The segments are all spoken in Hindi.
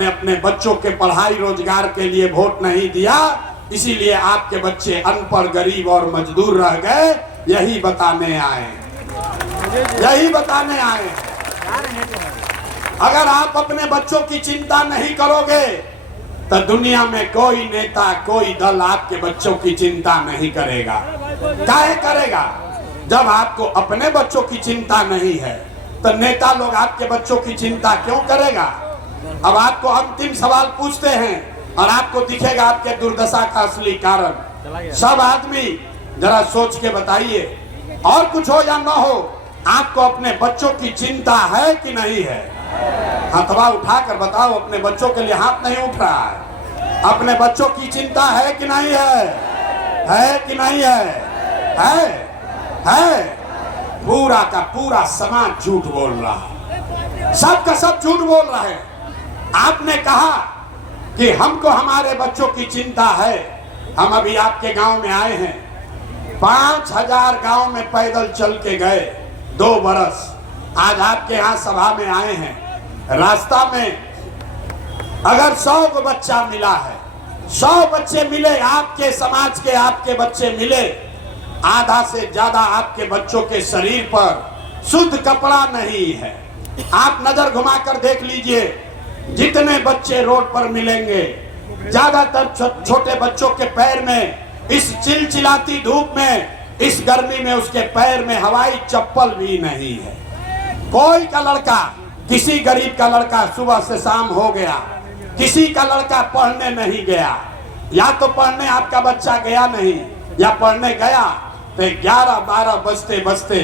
ने अपने बच्चों के पढ़ाई रोजगार के लिए वोट नहीं दिया, इसीलिए आपके बच्चे अनपढ़, गरीब और मजदूर रह गए। यही बताने आए, यही बताने आए। अगर आप अपने बच्चों की चिंता नहीं करोगे तो दुनिया में कोई नेता, कोई दल आपके बच्चों की चिंता नहीं करेगा। काहे करेगा? जब आपको अपने बच्चों की चिंता नहीं है तो नेता लोग आपके बच्चों की चिंता क्यों करेगा? अब आपको अंतिम सवाल पूछते हैं और आपको दिखेगा आपके दुर्दशा का असली कारण। सब आदमी जरा सोच के बताइए, और कुछ हो या ना हो, आपको अपने बच्चों की चिंता है कि नहीं है? हथवा उठाकर बताओ, अपने बच्चों के लिए हाथ नहीं उठ रहा है। अपने बच्चों की चिंता है कि नहीं है? है कि नहीं है? है। पूरा का पूरा समाज झूठ बोल रहा है, सब का सब झूठ बोल रहा है। आपने कहा कि हमको हमारे बच्चों की चिंता है। हम अभी आपके गांव में आए हैं, 5000 गांव में पैदल चल के गए 2 बरस। आज आपके यहाँ सभा में आए हैं। रास्ता में अगर 100 बच्चा मिला है, 100 बच्चे मिले, आपके समाज के आपके बच्चे मिले, आधा से ज्यादा आपके बच्चों के शरीर पर शुद्ध कपड़ा नहीं है। आप नजर घुमाकर देख लीजिए, जितने बच्चे रोड पर मिलेंगे, ज्यादातर छोटे बच्चों के पैर में इस चिलचिलाती धूप में, इस गर्मी में उसके पैर में हवाई चप्पल भी नहीं है। कोई का लड़का, किसी गरीब का लड़का सुबह से शाम हो गया, किसी का लड़का पढ़ने नहीं गया। या तो पढ़ने आपका बच्चा गया नहीं, या पढ़ने गया तो 11-12 बजते बजते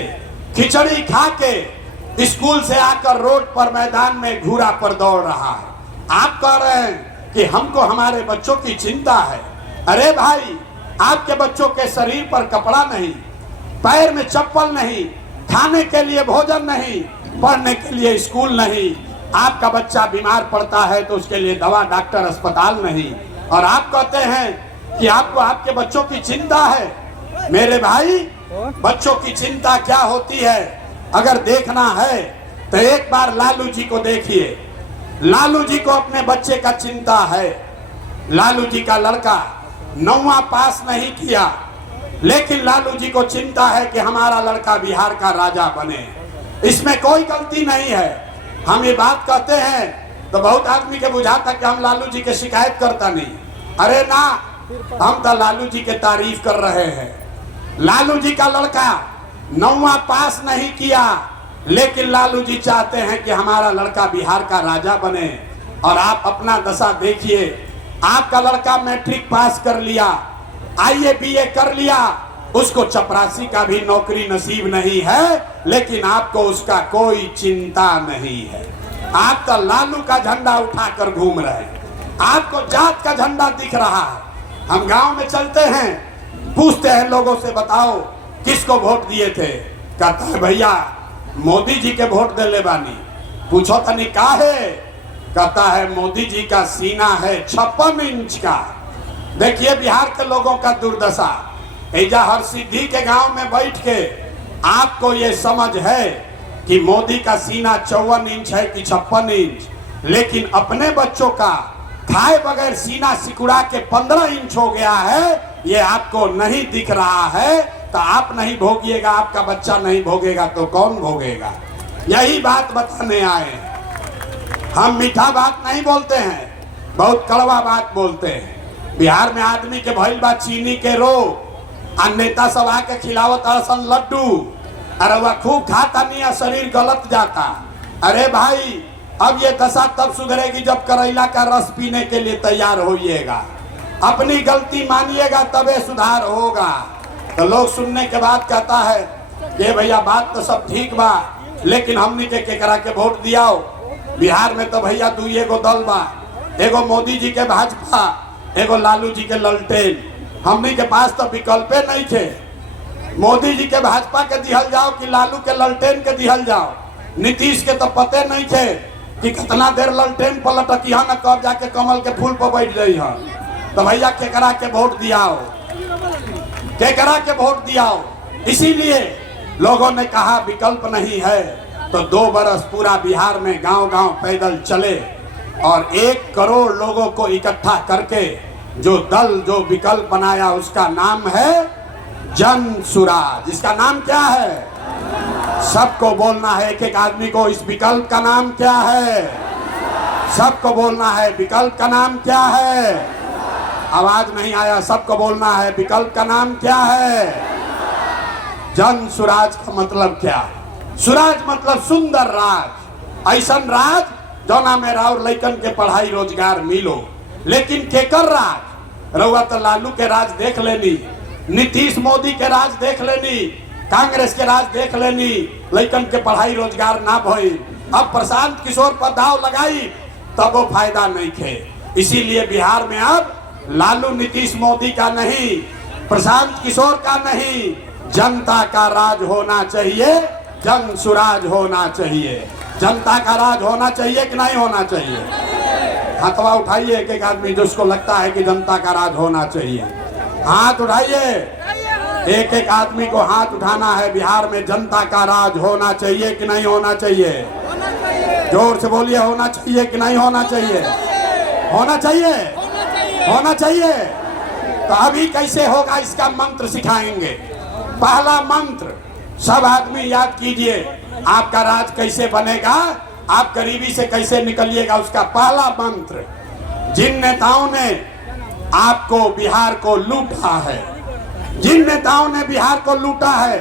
खिचड़ी खा के स्कूल से आकर रोड पर मैदान में घूरा पर दौड़ रहा है। आप कह रहे हैं कि हमको हमारे बच्चों की चिंता है। अरे भाई, आपके बच्चों के शरीर पर कपड़ा नहीं, पैर में चप्पल नहीं, खाने के लिए भोजन नहीं, पढ़ने के लिए स्कूल नहीं। आपका बच्चा बीमार पड़ता है तो उसके लिए दवा, डॉक्टर, अस्पताल नहीं, और आप कहते हैं कि आपको आपके बच्चों की चिंता है। मेरे भाई, बच्चों की चिंता क्या होती है अगर देखना है तो एक बार लालू जी को देखिए। लालू जी को अपने बच्चे का चिंता है। लालू जी का लड़का 9वां पास नहीं किया, लेकिन लालू जी को चिंता है कि हमारा लड़का बिहार का राजा बने। इसमें कोई गलती नहीं है। हम ये बात कहते हैं तो बहुत आदमी के बुझाता कि हम लालू जी के शिकायत करता नहीं। अरे ना, हम तो लालू जी के तारीफ कर रहे हैं। लालू जी का लड़का 9वां पास नहीं किया, लेकिन लालू जी चाहते हैं कि हमारा लड़का बिहार का राजा बने। और आप अपना दशा देखिए, आपका लड़का मैट्रिक पास कर लिया, IAA BA कर लिया, उसको चपरासी का भी नौकरी नसीब नहीं है, लेकिन आपको उसका कोई चिंता नहीं है। आप तो लालू का झंडा उठाकर घूम रहे हैं, आपको जात का झंडा दिख रहा है। हम गांव में चलते हैं, पूछते हैं लोगों से, बताओ किसको वोट दिए थे? कहता है भैया मोदी जी के वोट दे बानी। पूछो तनी का है? कहता है मोदी जी का सीना है 56 इंच का। देखिए बिहार के लोगों का दुर्दशा। एजा हर सिद्धि के गांव में बैठ के आपको ये समझ है कि मोदी का सीना 54 इंच है कि 56 इंच, लेकिन अपने बच्चों का खाए बगैर सीना सिकुड़ा के 15 इंच हो गया है, ये आपको नहीं दिख रहा है। तो आप नहीं भोगिएगा, आपका बच्चा नहीं भोगेगा तो कौन भोगेगा? यही बात बताने आए हैं। हम मीठा बात नहीं बोलते हैं, बहुत कड़वा बात बोलते हैं। बिहार में आदमी के भइल बा चीनी के रोग, आ नेता सब आके खिलावत असन लड्डू, अरे वह खूब खाता नहीं, शरीर गलत जाता। अरे भाई, अब ये दशा तब सुधरेगी जब करेला का रस पीने के लिए तैयार होइएगा। अपनी गलती मानिएगा तबे सुधार होगा। तो लोग सुनने के बाद कहता है कि भैया बात तो सब ठीक बा, लेकिन हमने के केकरा के वोट दियाओ? बिहार में तो भैया 2 दल बा, एगो मोदी जी के भाजपा, एगो लालू जी के ललटेन। हमने के पास तो विकल्पे नहीं थे। मोदी जी के भाजपा के दिहल जाओ कि लालू के ललटेन के दिहल जाओ। नीतीश के तो पते नहीं थे कि कितना देर ललटेन पलटक न कब जाके कमल के फूल पर बैठ गई है। तो भैया केकरा के वोट दियाओ, केकरा के वोट दियाओ? इसीलिए लोगों ने कहा विकल्प नहीं है तो 2 बरस पूरा बिहार में गांव-गांव पैदल चले और 1 करोड़ लोगों को इकट्ठा करके जो दल, जो विकल्प बनाया, उसका नाम है जन सुराज। इसका नाम क्या है? सबको बोलना है, एक एक आदमी को, इस विकल्प का नाम क्या है? सबको बोलना है, विकल्प का नाम क्या है? आवाज नहीं आया, सबको बोलना है, विकल्प का नाम क्या है? जन सुराज का मतलब क्या? सुराज मतलब सुंदर राज, ऐसा राज जौना में और लइकन के पढ़ाई रोजगार मिलो। लेकिन केकर राज? रउआ तो लालू के राज देख लेनी, नीतीश मोदी के राज देख लेनी, कांग्रेस के राज देख लेनी, लइकन के पढ़ाई रोजगार ना भई। अब प्रशांत किशोर पर दाव लगाई तब वो फायदा नहीं खे। इसीलिए बिहार में अब लालू नीतीश मोदी का नहीं, प्रशांत किशोर का नहीं, जनता का राज होना चाहिए, जन सुराज होना चाहिए। जनता का राज होना चाहिए कि नहीं होना चाहिए? हाथवा उठाइए एक एक आदमी जिसको लगता है कि जनता का राज होना चाहिए। हाथ उठाइए, एक एक आदमी को हाथ उठाना है। बिहार में जनता का राज होना चाहिए कि नहीं होना चाहिए? जोर से बोलिए, होना चाहिए कि नहीं होना चाहिए? होना चाहिए, होना चाहिए। तो अभी कैसे होगा इसका मंत्र सिखाएंगे। पहला मंत्र सब आदमी याद कीजिए, आपका राज कैसे बनेगा, आप गरीबी से कैसे निकलिएगा। उसका पहला मंत्र, जिन नेताओं ने आपको, बिहार को लूटा है, जिन नेताओं ने बिहार को लूटा है,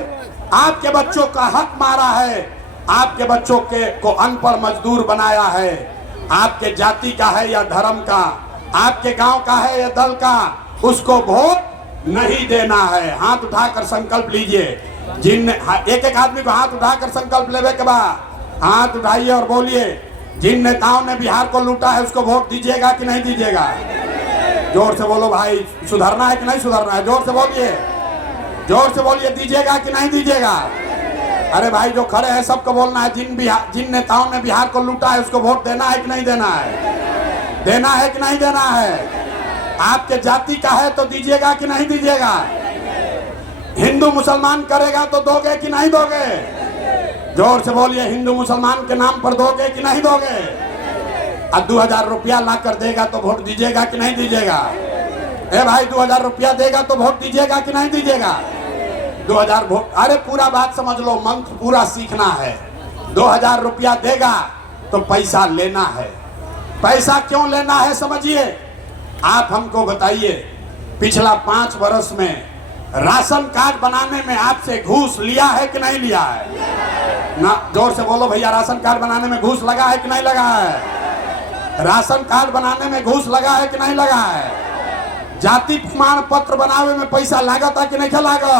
आपके बच्चों का हक मारा है, आपके बच्चों को अनपढ़ मजदूर बनाया है, आपके जाति का है या धर्म का, आपके गांव का है या दल का, उसको वोट नहीं देना है। हाथ उठाकर संकल्प लीजिए। जिन एक एक आदमी को हाथ उठाकर संकल्प लेवे के बाद हाथ उठाइए और बोलिए, जिन नेताओं ने बिहार को लूटा है उसको वोट दीजिएगा कि नहीं दीजिएगा? जोर से बोलो भाई, सुधरना है कि नहीं सुधरना है? जोर से बोलिए, जोर से बोलिए, दीजिएगा कि नहीं दीजिएगा? अरे भाई जो खड़े हैं सबको बोलना है, जिन नेताओं ने बिहार को लूटा है उसको वोट देना है कि नहीं देना है? देना है कि नहीं देना है? आपके जाति का है तो दीजिएगा कि नहीं दीजिएगा? हिंदू मुसलमान करेगा तो दोगे कि नहीं दोगे? जोर से बोलिए, हिंदू मुसलमान के नाम पर दोगे कि नहीं दोगे? अब 2000 रुपया ला कर देगा तो वोट दीजिएगा कि नहीं दीजिएगा? ए भाई 2000 रुपया देगा तो वोट दीजिएगा कि नहीं दीजिएगा? 2000 वोट, अरे पूरा बात समझ लो, मंत्र पूरा सीखना है। 2000 रुपया देगा तो पैसा लेना है। पैसा क्यों लेना है समझिए। आप हमको बताइए, पिछला 5 वर्ष में राशन कार्ड बनाने में आपसे घूस लिया है कि नहीं लिया है? ना, जोर से बोलो भैया, राशन कार्ड बनाने में घूस लगा है कि नहीं लगा है? राशन कार्ड बनाने में घूस लगा है कि नहीं लगा है? जाति प्रमाण पत्र बनावे में पैसा लागता कि नहीं लागा?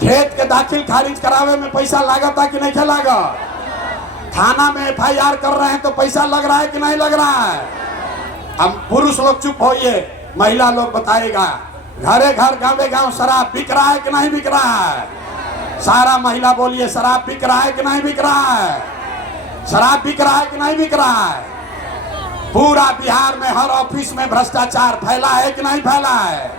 खेत के दाखिल खारिज करावे में पैसा लागता कि नहीं लागा? थाना में FIR कर रहे हैं तो पैसा लग रहा है कि नहीं लग रहा है? हम पुरुष लोग चुप होइए, महिला लोग बताएगा। घरे घर गाँवे गाँव शराब बिक रहा है कि नहीं बिक रहा है? सारा महिला बोलिए, शराब बिक रहा है कि नहीं बिक रहा है? शराब बिक रहा है कि नहीं बिक रहा है? पूरा बिहार में हर ऑफिस में भ्रष्टाचार फैला है कि नहीं फैला है?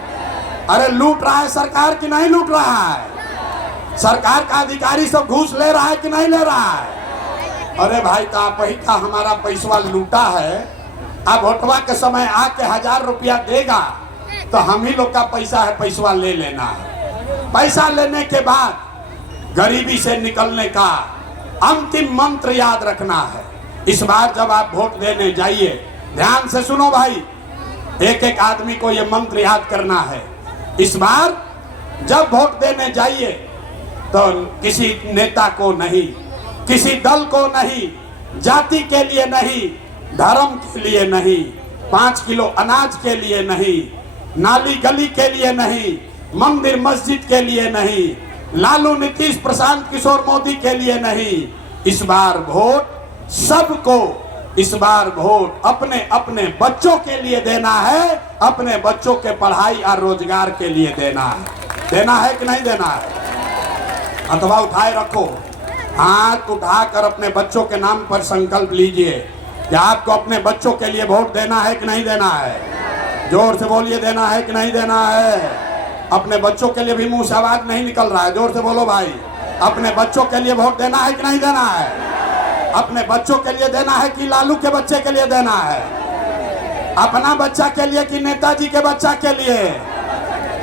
अरे लूट रहा है सरकार कि नहीं लूट रहा है? सरकार का अधिकारी सब घूस ले रहा है कि नहीं ले रहा है? अरे भाई तो आप ही का हमारा पैसा लूटा है, अब वोटवा के समय आके 1000 रुपया देगा तो हम ही लोग का पैसा है, पैसा ले लेना है। पैसा लेने के बाद गरीबी से निकलने का अंतिम मंत्र याद रखना है। इस बार जब आप वोट देने जाइए, ध्यान से सुनो भाई, एक एक आदमी को ये मंत्र याद करना है। इस बार जब वोट देने जाइए तो किसी नेता को नहीं, किसी दल को नहीं, जाति के लिए नहीं, धर्म के लिए नहीं, 5 किलो अनाज के लिए नहीं, नाली गली के लिए नहीं, मंदिर मस्जिद के लिए नहीं, लालू नीतीश प्रशांत किशोर मोदी के लिए नहीं। इस बार वोट सबको, इस बार वोट अपने अपने बच्चों के लिए देना है, अपने बच्चों के पढ़ाई और रोजगार के लिए देना है। देना है कि नहीं देना है? अथवा उठाए रखो, हाथ उठाकर अपने बच्चों के नाम पर संकल्प लीजिए कि आपको अपने बच्चों के लिए वोट देना है कि नहीं देना है? जोर से बोलिए, देना है कि नहीं देना है? अपने बच्चों के लिए भी मुंह से आवाज नहीं निकल रहा है, जोर से बोलो भाई, अपने बच्चों के लिए वोट देना है कि नहीं देना है? अपने बच्चों के लिए देना है कि लालू के बच्चे के लिए देना है? अपना बच्चा के लिए कि नेताजी के बच्चा के लिए?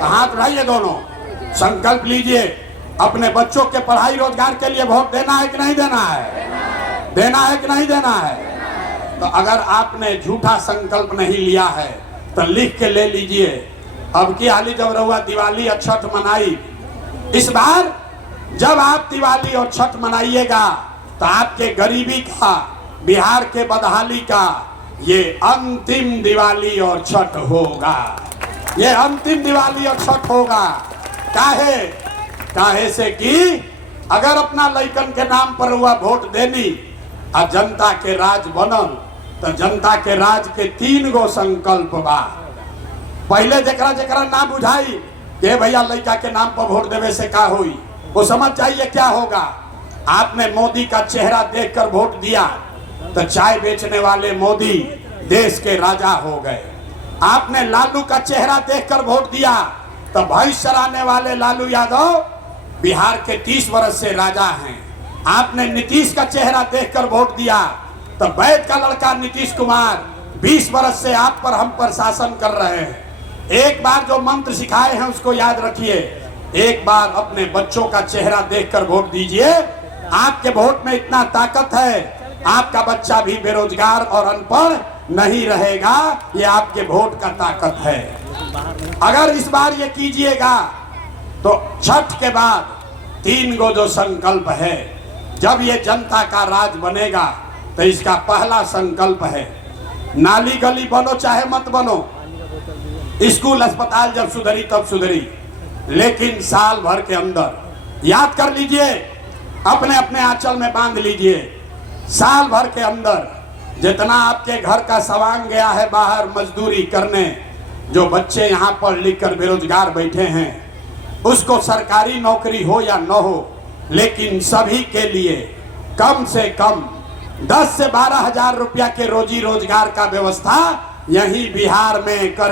हाथ उठाइए दोनों, संकल्प लीजिए। अपने बच्चों के पढ़ाई रोजगार के लिए वोट देना है कि नहीं देना है? देना है कि नहीं देना है? तो अगर आपने झूठा संकल्प नहीं लिया है तो लिख के ले लीजिए। अब की हाली जब रहुआ दिवाली और छठ मनाई, इस बार जब आप दिवाली और छठ मनाइएगा तो आपके गरीबी का, बिहार के बदहाली का ये अंतिम दिवाली और छठ होगा। ये अंतिम दिवाली और छठ होगा। काहे से कि अगर अपना लइकन के नाम पर हुआ वोट देनी और जनता के राज बनल तो जनता के राज के 3 गो संकल्प बा। पहले जकरा जकरा ना बुझाई के भैया लइका के नाम पर वोट देवे से का हुई, वो समझ जाइए क्या होगा। आपने मोदी का चेहरा देखकर वोट दिया तो चाय बेचने वाले मोदी देश के राजा हो गए। आपने लालू का चेहरा देखकर वोट दिया तो भैंस चराने वाले लालू यादव बिहार के 30 वर्ष से राजा हैं। आपने नीतीश का चेहरा देखकर वोट दिया तो वैद का लड़का नीतीश कुमार 20 वर्ष से आप पर हम पर शासन कर रहे हैं। एक बार जो मंत्र सिखाए हैं उसको याद रखिए। एक बार अपने बच्चों का चेहरा देखकर वोट दीजिए। आपके वोट में इतना ताकत है, आपका बच्चा भी बेरोजगार और अनपढ़ नहीं रहेगा। ये आपके वोट का ताकत है। अगर इस बार ये कीजिएगा तो छठ के बाद 3 गो जो संकल्प है, जब ये जनता का राज बनेगा तो इसका पहला संकल्प है, नाली गली बनो चाहे मत बनो, स्कूल अस्पताल जब सुधरी तब सुधरी, लेकिन साल भर के अंदर याद कर लीजिए, अपने अपने आंचल में बांध लीजिए, साल भर के अंदर जितना आपके घर का सवांग गया है बाहर मजदूरी करने, जो बच्चे यहाँ पढ़ लिख कर बेरोजगार बैठे हैं, उसको सरकारी नौकरी हो या न हो, लेकिन सभी के लिए कम से कम 10 से 12 हजार रुपया के रोजी रोजगार का व्यवस्था यही बिहार में कर